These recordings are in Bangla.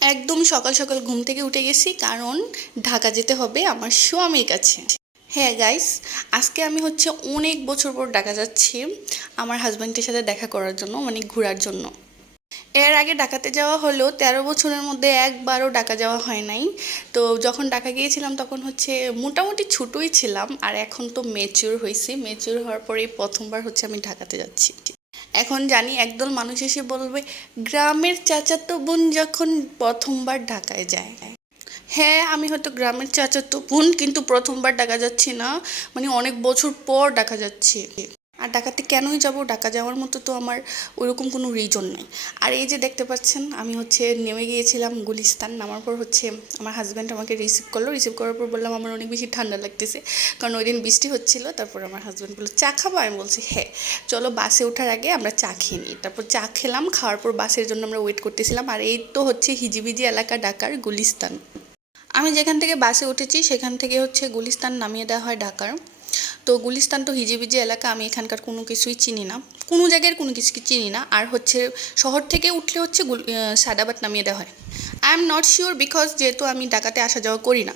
একদম সকাল সকাল ঘুম থেকে উঠে গেছি, কারণ ঢাকা যেতে হবে আমার স্বামীর কাছে। হ্যাঁ গাইস, আজকে আমি অনেক বছর পর ঢাকা যাচ্ছি আমার হাজব্যান্ডের সাথে দেখা করার জন্য, মানে ঘোরার জন্য। এর আগে ঢাকাতে যাওয়া হলো, 13 বছরের মধ্যে একবারও ঢাকা যাওয়া হয় নাই। তো যখন ঢাকা গিয়েছিলাম তখন মোটামুটি ছোটোই ছিলাম, আর এখন তো মেচিউর হয়েছি। মেচিউর হওয়ার পরেই প্রথমবার আমি ঢাকাতে যাচ্ছি। এখন জানি একদল মানুষ এসে বলবে, গ্রামের চাচাতো বোন যখন প্রথমবার ঢাকায় যায়। হ্যাঁ, আমি হয়তো গ্রামের চাচাতো বোন, কিন্তু প্রথমবার ঢাকা যাচ্ছি না, মানে অনেক বছর পর ঢাকা যাচ্ছি। আর ঢাকাতে কেনই যাব, ঢাকা যাওয়ার মতো তো আমার ওইরকম কোনো রিজন নেই। আর এই যে দেখতে পাচ্ছেন, আমি নেমে গিয়েছিলাম গুলিস্তান। নামার পর আমার হাজব্যান্ড আমাকে রিসিভ করলো। রিসিভ করার পর বললাম আমার অনেক বেশি ঠান্ডা লাগতেছে, কারণ ওই দিন বৃষ্টি হচ্ছিল। তারপর আমার হাজব্যান্ড বললো, চা খাবো? আমি বলছি হ্যাঁ, চলো বাসে ওঠার আগে আমরা চা খেয়ে নিই। তারপর চা খেলাম, খাওয়ার পর বাসের জন্য আমরা ওয়েট করতেছিলাম। আর এই তো হিজিবিজি এলাকা ঢাকার গুলিস্তান। আমি যেখান থেকে বাসে উঠেছি সেখান থেকে গুলিস্তান নামিয়ে দেওয়া হয় ঢাকার। তো গুলিস্তান তো হিজিবিজি এলাকা, আমি এখানকার কোনো কিছুই চিনি না, কোনো জায়গার কোনো কিছু চিনি না। আর শহর থেকে উঠলে সাদাবাদ নামিয়ে দেওয়া হয়। I am not sure, because যেহেতু আমি ঢাকাতে আসা যাওয়া করি না।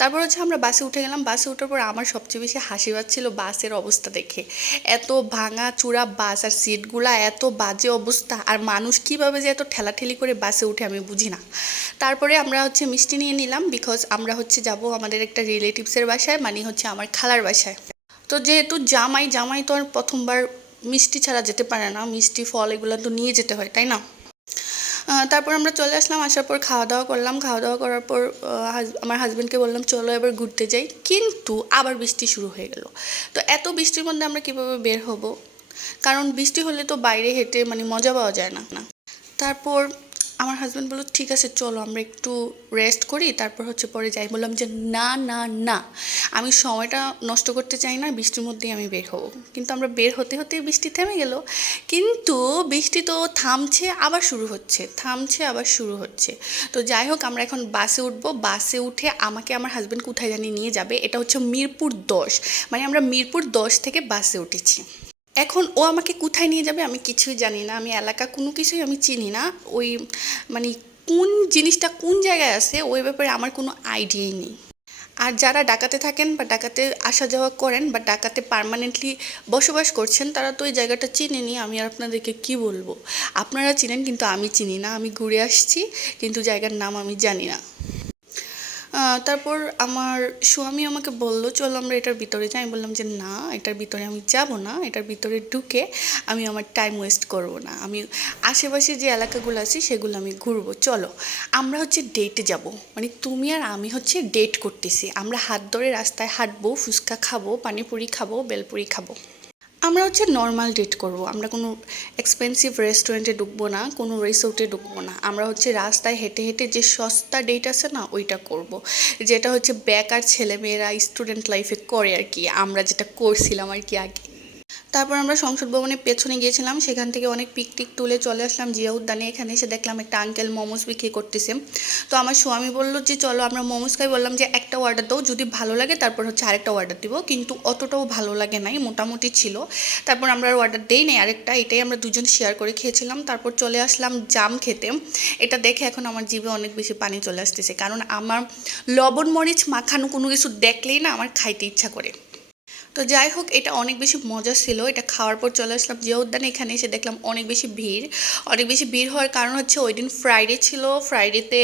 তারপর আমরা বাসে উঠে গেলাম। বাসে ওঠার পর আমার সবচেয়ে বেশি হাসি পাচ্ছিল বাসের অবস্থা দেখে। এত ভাঙা চূড়া বাস, আর সিটগুলা এত বাজে অবস্থা, আর মানুষ কীভাবে যে এত ঠেলাঠেলি করে বাসে উঠে আমি বুঝি না। তারপরে আমরা মিষ্টি নিয়ে নিলাম, বিকজ আমরা যাব আমাদের একটা রিলেটিভসের বাসায়, মানে আমার খালার বাসায়। তো যেহেতু জামাই জামাই তো আর প্রথমবার মিষ্টি ছাড়া যেতে পারে না, মিষ্টি ফল এগুলো তো নিয়ে যেতে হয়, তাই না? তারপর আমরা চলে আসলাম। আসার পর খাওয়া দাওয়া করলাম। খাওয়া দাওয়া করার পর আমার হাজব্যান্ডকে বললাম চলো এবার ঘুরতে যাই, কিন্তু আবার বৃষ্টি শুরু হয়ে গেল। তো এত বৃষ্টির মধ্যে আমরা কীভাবে বের হব? কারণ বৃষ্টি হলে তো বাইরে হেঁটে মানে মজা পাওয়া যায় না। তারপর আমার হাজব্যান্ড বললো ঠিক আছে চলো আমরা একটু রেস্ট করি, তারপর পরে যাই। বললাম যে না না না, আমি সময়টা নষ্ট করতে চাই না, বৃষ্টির মধ্যেই আমি বের হবো। কিন্তু আমরা বের হতে হতেই বৃষ্টি থেমে গেল। কিন্তু বৃষ্টি তো থামছে আবার শুরু হচ্ছে, থামছে আবার শুরু হচ্ছে। তো যাই হোক, আমরা এখন বাসে উঠবো। বাসে উঠে আমাকে আমার হাজব্যান্ড কোথায় জানি নিয়ে যাবে, এটা মিরপুর 10, মানে আমরা মিরপুর 10 থেকে বাসে উঠেছি। এখন ও আমাকে কোথায় নিয়ে যাবে আমি কিছুই জানি না, আমি এলাকা কোনো কিছুই আমি চিনি না। ওই মানে কোন জিনিসটা কোন জায়গায় আছে ওই ব্যাপারে আমার কোনো আইডিয়াই নেই। আর যারা ঢাকাতে থাকেন বা ঢাকাতে আসা যাওয়া করেন বা ঢাকাতে পার্মানেন্টলি বসবাস করছেন, তারা তো ওই জায়গাটা চিনেনি। আমি আর আপনাদেরকে কী বলবো, আপনারা চিনেন কিন্তু আমি চিনি না। আমি ঘুরে আসছি কিন্তু জায়গার নাম আমি জানি না। তারপর আমার স্বামী আমাকে বলল চলো আমরা এটার ভিতরে যাই। আমি বললাম যে না, এটার ভিতরে আমি যাব না, এটার ভিতরে ঢুকে আমি আমার টাইম ওয়েস্ট করব না, আমি আশেপাশে যে এলাকাগুলো আছে সেগুলো আমি ঘুরবো। চলো আমরা ডেটে যাব, মানে তুমি আর আমি ডেট করতেছি। আমরা হাত ধরে রাস্তায় হাঁটবো, ফুচকা খাবো, পানিপুরি খাবো, বেলপুরি খাবো। আমরা নর্মাল ডেট করব। আমরা কোনো এক্সপেন্সিভ রেস্টুরেন্টে ঢুকবো না, কোনো রিসোর্টে ঢুকবো না। আমরা রাস্তায় হেঁটে হেঁটে যে সস্তা ডেট আছে না, ওইটা করব। যেটা বেকার ছেলেমেয়েরা স্টুডেন্ট লাইফে করে আর কি, আমরা যেটা করছিলাম আর কি আগে। তারপর আমরা সংসদ ভবনের পেছনে গিয়েছিলাম, সেখান থেকে অনেক পিকটিক তুলে চলে আসলাম জিয়া উদ্যানে। এখানে এসে দেখলাম একটা আঙ্কেল মোমোস বিক্রি করতেছে। তো আমার স্বামী বললো যে চলো আমরা মোমোস খাই। বললাম যে একটা অর্ডার দাও, যদি ভালো লাগে তারপর আরেকটা অর্ডার দিব। কিন্তু অতটাও ভালো লাগে নাই, মোটামুটি ছিল। তারপর আমরা আর অর্ডার দেই নাই আরেকটা, এটাই আমরা দুজন শেয়ার করে খেয়েছিলাম। তারপর চলে আসলাম জাম খেতে। এটা দেখে এখন আমার জিভে অনেক বেশি পানি চলে আসতেছে, কারণ আমার লবণ মরিচ মাখানো কোনো কিছু দেখলেই না আমার খাইতে ইচ্ছা করে। তো যাই হোক, এটা অনেক বেশি মজা ছিল। এটা খাওয়ার পর চলে আসলাম জিয়া উদ্যানে। এখানে এসে দেখলাম অনেক বেশি ভিড়। অনেক বেশি ভিড় হওয়ার কারণ ওই দিন ফ্রাইডে ছিল। ফ্রাইডেতে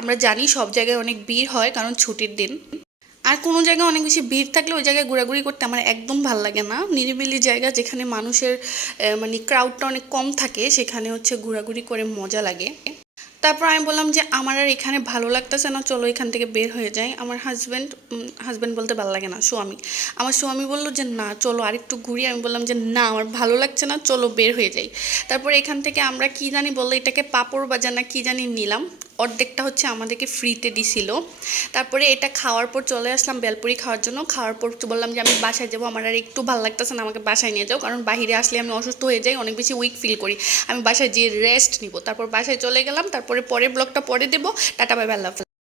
আমরা জানি সব জায়গায় অনেক ভিড় হয়, কারণ ছুটির দিন। আর কোনো জায়গায় অনেক বেশি ভিড় থাকলে ওই জায়গায় ঘোরাঘুরি করতে আমার একদম ভালো লাগে না। নিরিবিলি জায়গা যেখানে মানুষের মানে ক্রাউডটা অনেক কম থাকে, সেখানে ঘোরাঘুরি করে মজা লাগে। তারপর আমি বললাম যে আমার আর এখানে ভালো লাগতেছে না, চলো এখান থেকে বের হয়ে যায়। আমার হাজব্যান্ড বলতে ভালো লাগে না, আমার স্বামী বললো যে না চলো আরেকটু ঘুরি। আমি বললাম যে না আমার ভালো লাগছে না, চলো বের হয়ে যাই। তারপর এখান থেকে আমরা কি জানি বললো, এটাকে পাঁপড় বাজার না কি জানি নিলাম। অর্ধেকটা আমাদেরকে ফ্রিতে দিছিল। তারপরে এটা খাওয়ার পর চলে আসলাম বেলপুরি খাওয়ার জন্য। খাওয়ার পর বললাম যে আমি বাসায় যাবো, আমার আর একটু ভালো লাগতেছে না, আমাকে বাসায় নিয়ে যাও, কারণ বাইরে আসলে আমি অসুস্থ হয়ে যাই, অনেক বেশি উইক ফিল করি। আমি বাসায় যেয়ে রেস্ট নিব। তারপর বাসায় চলে গেলাম। তারপরে পরের ব্লগটা পরে দেবো। টাটা বাই বাই, আল্লাহ হাফেজ।